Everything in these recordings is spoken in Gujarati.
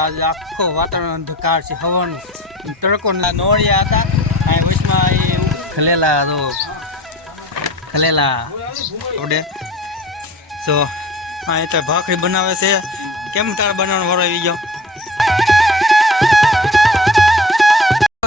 આજ આખો વાતાવરણ અંધકાર છે, હવાનું. તડકો નોળિયા હતા. અહીં વચમાં એ ખલેલા તો, ખલેલા ઓડે. તો અહીં તો ભાખરી બનાવે છે. કેમ તારે બનાવવાનો વારો આવી ગયો?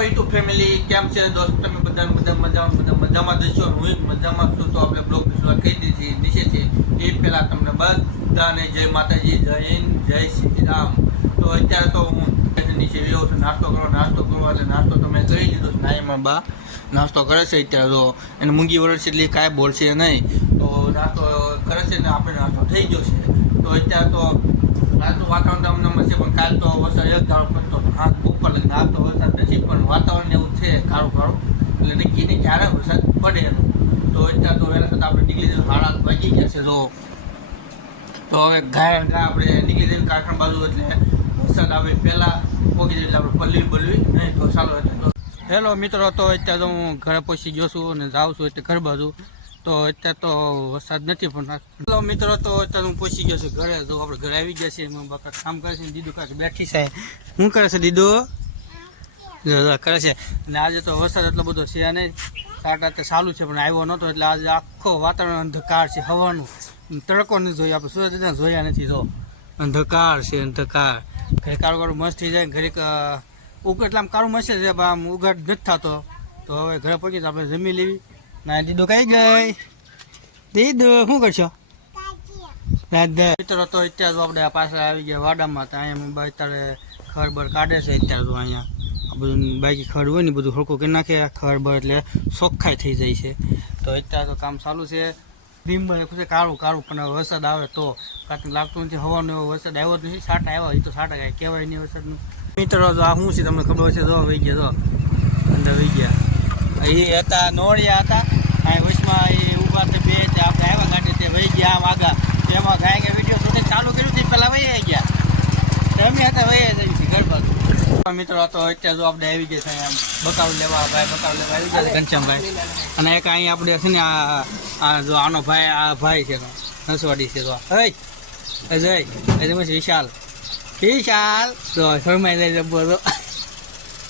યુટ્યુબ ફેમિલી, કેમ છે દોસ્ત? તમે બધા બધા મજામાં બધા મજામાં જશો હું એક મજામાં છું, તો આપણે બ્લોગ શરૂઆત કહી દીધી નીચે છે એ પહેલાં તમને બધાને જય માતાજી, જય હિન્દ, જય સીતારામ તો અત્યારે તો હું નીચે રહ્યો છું. નાસ્તો કરો નાસ્તો કરો એટલે નાસ્તો તમે કરી લીધો છે. નાઈમાં બા નાસ્તો કરે છે અત્યારે તો. એને મૂંગી વરસ એટલે કાંઈ બોલશે નહીં. તો નાસ્તો કરે છે ને આપણે નાસ્તો થઈ ગયો છે. તો અત્યારે તો આજનું વાતાવરણ તમને મળશે, પણ કાલ તો વરસાદ એક દાડો પડતો હાથ ઉપર લઈને આ તો વરસાદ નથી, પણ વાતાવરણ એવું છે કાળું કાળું. એટલે નક્કી નહીં ક્યારે વરસાદ પડે એનો. તો અત્યારે તો વહેલા થતાં આપણે નીકળી જઈએ. સાડા વાગી ગયા છે તો. તો હવે ઘાય આપણે નીકળી જઈએ કારખાના બાજુ એટલે વરસાદ આવે પહેલાં પોગી જાય આપણે પલ્લી બલવી, નહીં તો ચાલો એટલે હેલો મિત્રો, તો અત્યારે તો હું ઘરે પહોંચી ગયો છું અને જાઉં છું એટલે ઘર બાજુ. તો અત્યારે તો વરસાદ નથી પણ હેલો મિત્રો, તો અત્યારે હું પહોંચી ગયો છું ઘરે. તો આપણે ઘરે આવી ગયા છીએ. મમ્મી બાપા કામ કરે છે દીદુ કાંઈક બેઠી છે. શું કરે છે દીદુ? કરે છે. અને આજે તો વરસાદ એટલો બધો છે નહીં. સાટા તે ચાલુ છે પણ આવ્યો નહોતો એટલે આજે આખો વાતાવરણ અંધકાર છે હવાનું. તડકો નથી જોયો. આપણે સૂરજ જોયા નથી જો અંધકાર છે, અંધકાર. ઘરે કાળું મસ્ત થઈ જાય ઘરે ઉગટ એટલે આમ કાળું મસ્ત છે આમ ઉગાડ નથી થતો. તો હવે ઘરે પહોંચી તો આપણે જમી લેવી. ના દીદો કઈ ગઈ. દીદો, શું કરશો? મિત્રો તો અત્યારે આપણે પાછળ આવી ગયા વાડામાં, તો અહીંયા અત્યારે ખર બર કાઢે છે અત્યારે તો અહીંયા. આ બધું બાકી ખડ હોય ને બધું હળકું કરી નાખે ખર બર એટલે સોખાઈ થઈ જાય છે. તો અત્યારે તો કામ ચાલુ છે. ધીમમાં પછી કાળું કાળું, પણ વરસાદ આવે તો કારણ લાગતું નથી. હવાનો એવો વરસાદ આવ્યો જ નથી. સાટા આવ્યો એ તો સાટા કાંઈ કહેવાય નહીં વરસાદનું. મિત્રો તો આ શું છે તમને ખબર છે? જો, વહી ગયા, જો. અંદર વહી ગયા. એ હતા, નોળિયા હતા. અહીં વચમાં એ ઊભા તે બે તે આપણે આવ્યા કાઢે તે વહી ગયા આમ આગા. એમાં ગાય કે વીડિયો શૂટિંગ ચાલુ કર્યું હતી પહેલાં વહી ગયા. તમે હતા, વહી જઈએ છીએ ગરબા મિત્રો તો અત્યારે જો આપણે આવી ગયા છે બતાવ લેવા, ભાઈ બતાવ લેવા આવી ગયા છે, ઘનશ્યામભાઈ. અને એક અહીં આપણે છે ને આ આ જો આનો ભાઈ આ ભાઈ છે તો હંસવાડી છે તો. હે અજય અજય પછી વિશાલ. વિશાલ! તો શરમાઈ જાય બોલો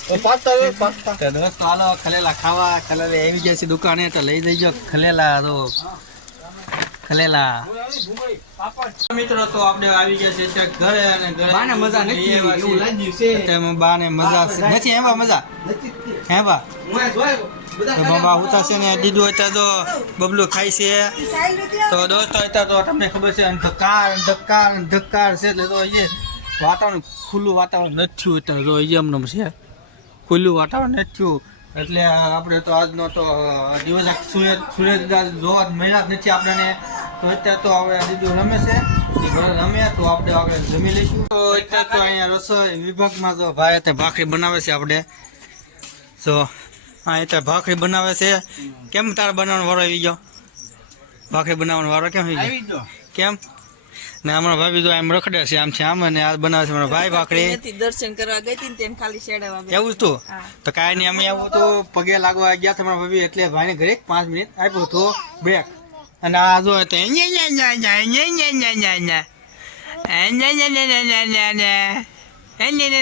દોસ્તો હાલો ખલેલા ખાવા ખલેલા આવી ગયા છે દુકાને તો લઈ જઈજો ખલેલા તો ખલેલા. મિત્રો તો આપણે આવી ગયા છે ઘરે અને ઘરે બાને મજા નથી એવા લાગ્યું છે. બાને મજા નથી હે એમાં મજા. હે બા બાબા ઉતા છે ને? દીધું અત્યારે તો બબલું ખાય છે. તો દોસ્તો અત્યારે તો તમને ખબર છે અંધકાર અંધકાર અંધકાર છે. એટલે તો અહીંયા વાતાવરણ ખુલ્લું વાતાવરણ નથી અત્યારે. તો એ એમને છે. ખુલ્લું વાતાવરણ નથી એટલે આપણે તો આજનો તો દિવસ સુરેજ સૂર્ય સૂર્ય જોવા મળ્યા જ નથી આપણને. તો અત્યારે તો હવે દીદું રમે છે. રમે તો આપણે આગળ જમી લઈશું. તો અત્યારે તો અહીંયા રસોઈ વિભાગમાં તો ભાઈ અત્યારે ભાખરી બનાવે છે આપણે. તો હા એ તો ભાખરી બનાવે છે કેમ તારે બનાવવાનો વારો આવી ગયો ભાખરી બનાવવાનો વારો કેમ આવી ગયો કેમ ને હમણાં ભાભી તો આમ રખડે છે આમ છે આમ અને આ બનાવે છે મારા ભાઈ ભાખરી દર્શન કરવા ગઈ હતી તેને ખાલી શેડાવા એવું જ તો કાંઈ નહીં અમે આવું તો પગે લાગવા ગયા હતા મારા ભાભી એટલે ભાઈને ઘરે પાંચ મિનિટ આપ્યો હતો બ્રેક અને આ જો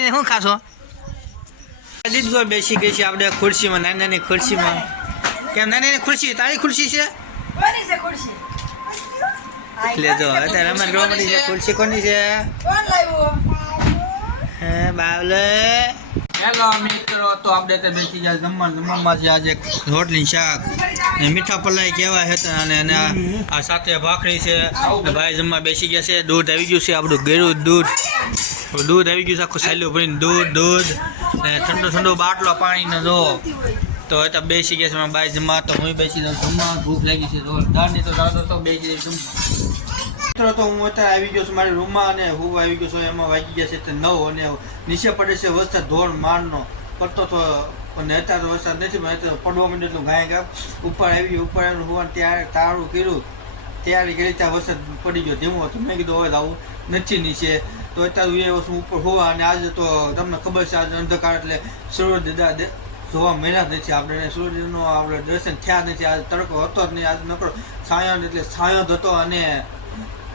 શું ખાશો દીધો બેસી ગઈ છે આપણે ખુરશીમાં નાની નાની ખુરશીમાં. કેમ નાની નાની ખુરશી? તારી ખુરશી છે? લેજો એટલે જો અત્યારે રમત ગમત મળી છે ખુરશી કોની છે? હે બાવલે. હેલો મિત્રો તો આપણે તે બેસી જાય જમવા. જમવામાં છે આજે રોટલી શાક ને મીઠા પલાઈ કેવા હતા અને એના આ- આ સાથે ભાખરી છે. ભાઈ જમવા બેસી ગયા છે. દૂધ આવી ગયું છે. આપણું ગેરું દૂધ. દૂધ આવી ગયું છે, આખું સાયલું ભરીને દૂધ દૂધ ને ઠંડો ઠંડો બાટલો પાણીનો જો. તો એ તો બેસી ગયા છે બાય જમા તો હું બેસી દઉં જમવા. ભૂખ લાગી છે જોરદાર ને તો દાદો તો બેસી જમવા. મિત્રો, તો હું અત્યારે આવી ગયો છું મારી રૂમમાં અને હું આવી ગયો છું, એમાં વાગી ગયા છે તે નવ અને નીચે પડે છે વરસાદ ધોળ મારનો પડતો તો અને અત્યારે તો વરસાદ નથી, પણ અત્યારે પડવા માંડ્યો એટલું ગાય ગા ઉપર આવી, ઉપર આવીને હોવાનું ત્યારે તારું કર્યું. ત્યારે કરી ત્યાં વરસાદ પડી ગયો. ધીમો હતો. મેં કીધું હવે આવું નથી નીચે. તો અત્યારે એ વસ્તુ ઉપર હોવા અને આજે તો તમને ખબર છે, આજે અંધકાર એટલે સૂરજ દાદા જોવા મળ્યા નથી. આપણે સૂર્યનો આપણે દર્શન થયા નથી. આજે તડકો હતો જ નહીં. આજે નકરો છાયો એટલે છાયો જ હતો અને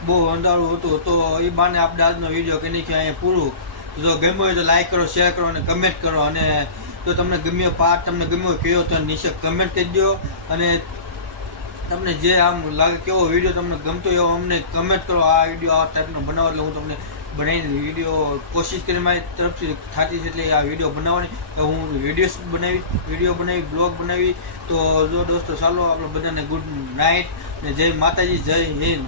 બહુ અંધારું હતું. તો એ બાને આપણે આજનો વીડિયો કે નાખ્યો અહીંયા પૂરું. જો ગમ્યો હોય તો લાઈક કરો શેર કરો અને કમેન્ટ કરો. અને જો તમને ગમ્યો પાર્ટ તમને ગમ્યો કયો તો નીચે કમેન્ટ કરી દો અને તમને જે આમ લાગે કેવો વીડિયો તમને ગમતો એવો અમને કમેન્ટ કરો. આ વીડિયો આ ટાઈપનો બનાવો એટલે હું તમને બનાવીને વીડિયો કોશિશ કરી મારી તરફથી થતી છે એટલે આ વીડિયો બનાવવાની. તો હું વિડીયોસ બનાવી, વીડિયો બનાવી, બ્લોગ બનાવી. તો જો દોસ્તો, ચાલો આપણે બધાને ગુડ નાઇટ ને જય માતાજી, જય હિન્દ.